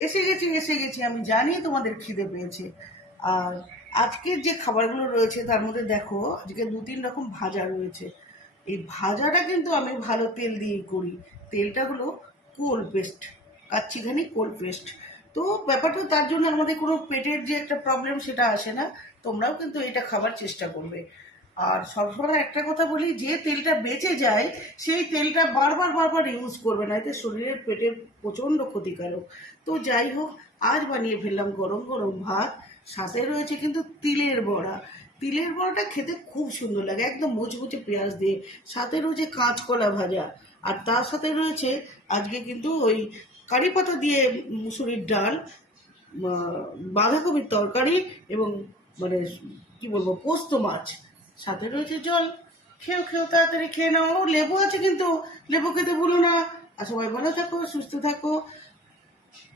এসে গেছি, আমি জানি তোমাদের খিদে পেয়েছে। আর আজকের যে খাবারগুলো রয়েছে তার মধ্যে দেখো, আজকে 2-3 রকম ভাজা রয়েছে। এই ভাজাটা কিন্তু আমি ভালো তেল দিয়েই করি। তেলটা হলো কোল পেস্ট, কাচ্চিঘানি কোল পেস্ট। তো ব্যাপারটা তার জন্য আমাদের কোনো পেটের যে একটা প্রবলেম সেটা আসে না। তোমরাও কিন্তু এটা খাবার চেষ্টা করবে। আর সবসময় একটা কথা বলি, যে তেলটা বেঁচে যায় সেই তেলটা বারবার বারবার ইউজ করবে না, এতে শরীরের পেটের প্রচণ্ড ক্ষতিকারক। তো যাই হোক, আজ বানিয়ে ফেললাম গরম গরম ভাত, সাথে রয়েছে কিন্তু তিলের বড়া। তিলের বড়াটা খেতে খুব সুন্দর লাগে, একদম মুচমুচে পেঁয়াজ দিয়ে। সাথে রয়েছে কাঁচকলা ভাজা। আর তার সাথে রয়েছে আজকে কিন্তু ওই কারি পাতা দিয়ে মুসুরির ডাল, বাঁধাকপির তরকারি, এবং মানে কি বলবো, পোস্ত মাছ। সাথে রয়েছে জল। খেয়েও খেয়েও তাড়াতাড়ি খেয়ে নাও। ও লেবু আছে কিন্তু, লেবু খেতে ভুলো না। আর সবাই ভালো থাকো, সুস্থ থাকো।